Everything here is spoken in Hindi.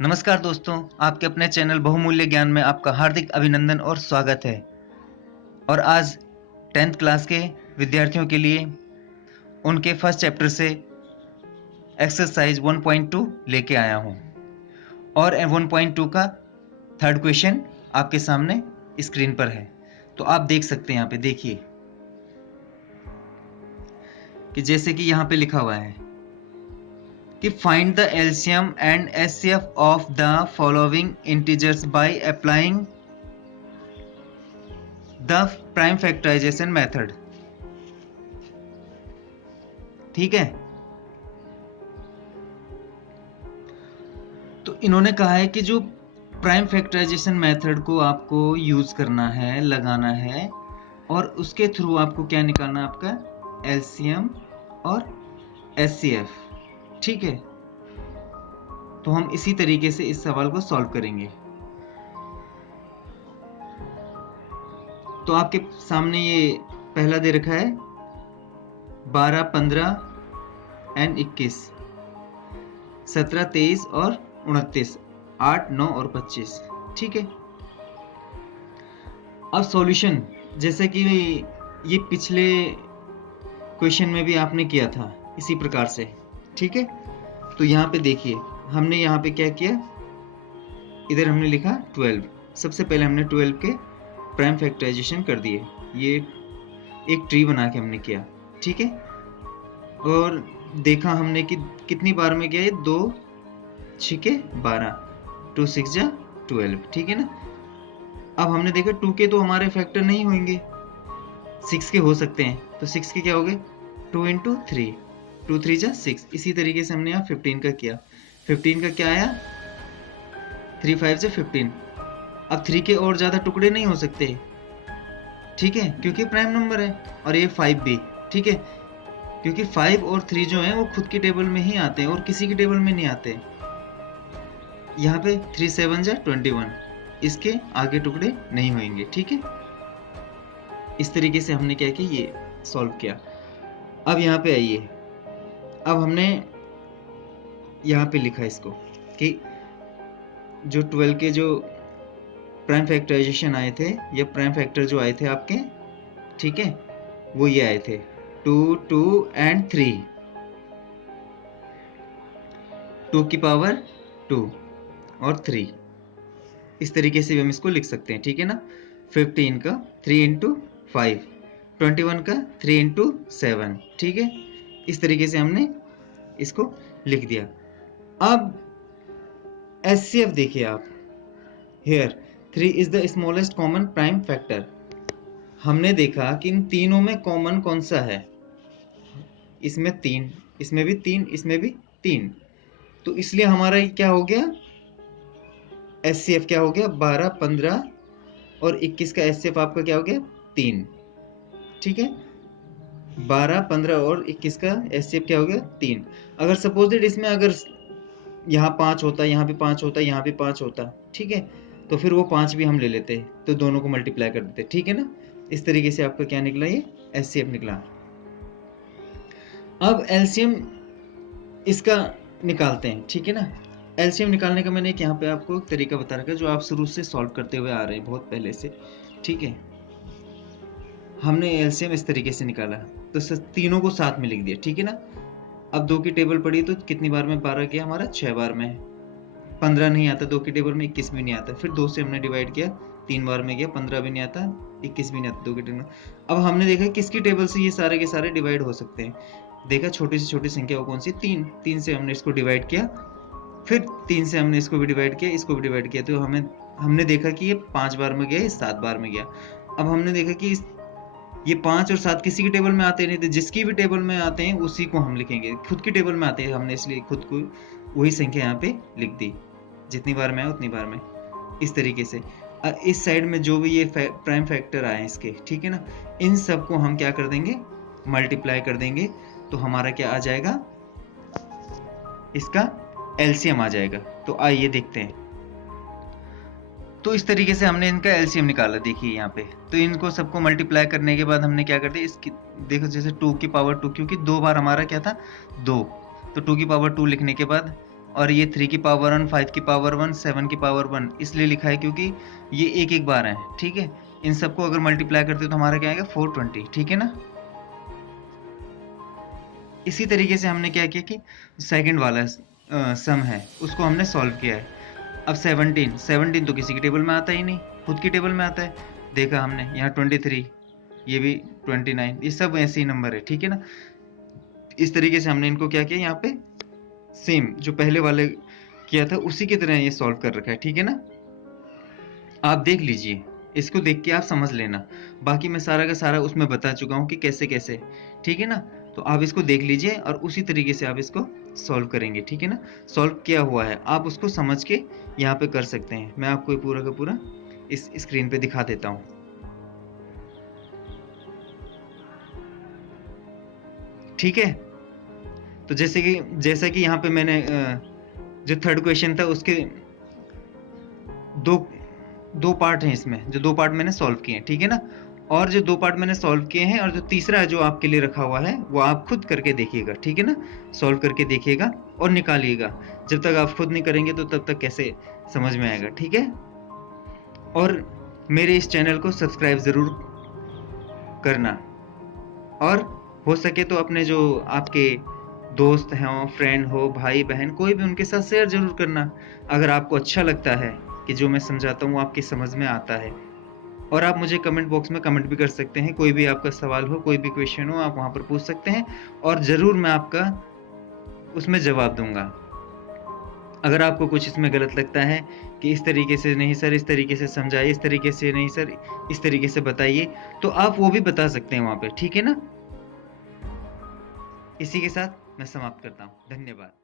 नमस्कार दोस्तों, आपके अपने चैनल बहुमूल्य ज्ञान में आपका हार्दिक अभिनंदन और स्वागत है। और आज 10th क्लास के विद्यार्थियों के लिए उनके फर्स्ट चैप्टर से एक्सरसाइज 1.2 लेके आया हूँ। और 1.2 का थर्ड क्वेश्चन आपके सामने स्क्रीन पर है, तो आप देख सकते हैं। यहाँ पे देखिए कि जैसे कि यहाँ पे लिखा हुआ है कि find the LCM and HCF of the following integers by applying the prime factorization method. ठीक है, तो इन्होंने कहा है कि जो प्राइम फैक्टराइजेशन मेथड को आपको यूज करना है, लगाना है, और उसके थ्रू आपको क्या निकालना है, आपका एलसीएम और एचसीएफ। ठीक है, तो हम इसी तरीके से इस सवाल को सॉल्व करेंगे। तो आपके सामने ये पहला दे रखा है 12, 15 एंड 21, 17, 23 और 29, 8, 9 और 25। ठीक है, अब सॉल्यूशन जैसे कि ये पिछले क्वेश्चन में भी आपने किया था इसी प्रकार से। ठीक है, तो यहाँ पे देखिए हमने यहाँ पे क्या किया, इधर हमने लिखा 12। सबसे पहले हमने 12 के प्राइम फैक्टराइजेशन कर दिए, ये एक ट्री बना के हमने किया। ठीक है, और देखा हमने कि कितनी बार में गया, ये 2 6 12, 2 6 जा 12। ठीक है ना, अब हमने देखा 2 के तो हमारे फैक्टर नहीं होंगे, 6 के हो सकते हैं, तो 6 के क्या हो गए 2 × 3, 2 3 जा 6। इसी तरीके से हमने यहाँ 15 का किया, 15 का क्या आया 3 5 जा 15। अब 3 के और ज़्यादा टुकड़े नहीं हो सकते, ठीक है, क्योंकि प्राइम नंबर है। और ये 5 भी, ठीक है, क्योंकि 5 और 3 जो हैं वो खुद की टेबल में ही आते हैं और किसी की टेबल में नहीं आते। यहाँ पे 3 7 जा 21, इसके आगे टुकड़े नहीं होंगे। ठीक है, इस तरीके से हमने क्या किया, ये सॉल्व किया। अब यहाँ पे आइए, अब हमने यहाँ पे लिखा इसको कि जो 12 के जो प्राइम फैक्टराइजेशन आए थे या प्राइम फैक्टर जो आए थे आपके, ठीक है, वो ये आए थे 2 2 एंड 3, 2 की पावर 2 और 3। इस तरीके से भी हम इसको लिख सकते हैं। ठीक है ना, 15 का 3 × 5, 21 का 3 × 7। ठीक है, इस तरीके से हमने इसको लिख दिया। अब एचसीएफ देखिए आप, here 3 is the smallest common prime factor. हमने देखा कि इन तीनों में कॉमन कौन सा है, इसमें 3, इसमें भी 3, इसमें भी 3, तो इसलिए हमारा क्या हो गया, एचसीएफ क्या हो गया 12, 15 और 21 का एचसीएफ आपका क्या हो गया 3। ठीक है, 12, 15 और 21 का एचसीएफ क्या हो गया 3। अगर सपोज इसमें अगर यहाँ 5 होता, यहाँ भी 5 होता, यहाँ भी 5 होता, ठीक है, तो फिर वो 5 भी हम ले लेते, तो दोनों को मल्टीप्लाई कर देते। ठीक है ना, इस तरीके से आपका क्या निकला, ये एचसीएफ निकला। अब एलसीएम इसका निकालते हैं। ठीक है ना, एलसीएम निकालने का मैंने एक यहाँ पे आपको एक तरीका बता रखा है जो आप शुरू से सॉल्व करते हुए आ रहे हैं बहुत पहले से। ठीक है, हमने एलसीएम इस तरीके से निकाला, तो तीनों को साथ में लिख दिया। ठीक है ना, अब 2 की टेबल पड़ी तो कितनी बार में 12 गया हमारा, 6 बार में। 15 नहीं आता 2 की टेबल में, 21 भी नहीं आता, फिर 2 से हमने डिवाइड किया, 3 बार में गया, 15 भी नहीं आता, 21 भी नहीं आता 2 की टेबल में। अब हमने देखा किसकी टेबल से ये सारे के सारे डिवाइड हो सकते हैं, देखा छोटी से छोटी संख्या वो कौन सी, 3, 3 से हमने इसको डिवाइड किया, फिर 3 से हमने इसको भी डिवाइड किया, इसको भी डिवाइड किया, तो हमने देखा कि ये 5 बार में गया, ये 7 बार में गया। अब हमने देखा कि ये 5 और 7 किसी की टेबल में आते नहीं थे, जिसकी भी टेबल में आते हैं उसी को हम लिखेंगे, खुद की टेबल में आते हैं हमने इसलिए खुद को वही संख्या यहाँ पे लिख दी, जितनी बार में आए उतनी बार में। इस तरीके से इस साइड में जो भी ये प्राइम फैक्टर आए इसके, ठीक है ना, इन सब को हम क्या कर देंगे, मल्टीप्लाई कर देंगे, तो हमारा क्या आ जाएगा, इसका एलसीएम आ जाएगा। तो आइए देखते हैं। तो इस तरीके से हमने इनका एलसीएम निकाला, देखिए यहाँ पे। तो इनको सबको मल्टीप्लाई करने के बाद हमने क्या कर दिया, इसकी देखो जैसे 2 की पावर 2, क्योंकि 2 बार हमारा क्या था 2, तो 2 की पावर 2 लिखने के बाद और ये 3 की पावर 1, 5 की पावर 1, 7 की पावर 1 इसलिए लिखा है क्योंकि ये एक एक बार है, ठीक है। इन सबको अगर मल्टीप्लाई करते हो तो हमारा क्या आएगा 420, ठीक है ना। इसी तरीके से हमने क्या किया कि सेकंड वाला सम है उसको हमने सॉल्व किया है। अब 17 तो किसी की टेबल में आता ही नहीं, खुद की टेबल में आता है, देखा हमने। यहाँ 23, ये भी 29, ये सब ऐसे ही नंबर है, ठीक है ना। इस तरीके से हमने इनको क्या किया, यहाँ पे सेम जो पहले वाले किया था उसी की तरह ये सॉल्व कर रखा है, ठीक है ना। आप देख लीजिए, इसको देख के आप समझ लेना। बाकी मैं सारा का सारा उसमें बता चुका हूँ कि कैसे कैसे, ठीक है ना। तो आप इसको देख लीजिए और उसी तरीके से आप इसको सॉल्व करेंगे, ठीक है ना। सॉल्व किया हुआ है, आप उसको समझ के यहाँ पे कर सकते हैं। मैं आपको पूरा का पूरा इस स्क्रीन पे दिखा देता हूँ, ठीक है। तो जैसा कि यहाँ पे मैंने जो थर्ड क्वेश्चन था उसके दो पार्ट हैं इसमें, जो 2 पार्ट मैंने सॉल्व किए हैं, ठीक है ना। और जो 2 पार्ट मैंने सॉल्व किए हैं और जो तीसरा जो आपके लिए रखा हुआ है वो आप खुद करके देखिएगा, ठीक है ना। सॉल्व करके देखिएगा और निकालिएगा। जब तक आप खुद नहीं करेंगे तो तब तक कैसे समझ में आएगा, ठीक है। और मेरे इस चैनल को सब्सक्राइब ज़रूर करना, और हो सके तो अपने जो आपके दोस्त हैं, फ्रेंड हो, भाई बहन, कोई भी, उनके साथ शेयर जरूर करना अगर आपको अच्छा लगता है कि जो मैं समझाता हूँ आपकी समझ में आता है। और आप मुझे कमेंट बॉक्स में कमेंट भी कर सकते हैं, कोई भी आपका सवाल हो, कोई भी क्वेश्चन हो, आप वहाँ पर पूछ सकते हैं और ज़रूर मैं आपका उसमें जवाब दूंगा। अगर आपको कुछ इसमें गलत लगता है कि इस तरीके से नहीं सर, इस तरीके से समझाइए, इस तरीके से नहीं सर, इस तरीके से बताइए, तो आप वो भी बता सकते हैं वहाँ पे, ठीक है ना। इसी के साथ मैं समाप्त करता हूँ। धन्यवाद।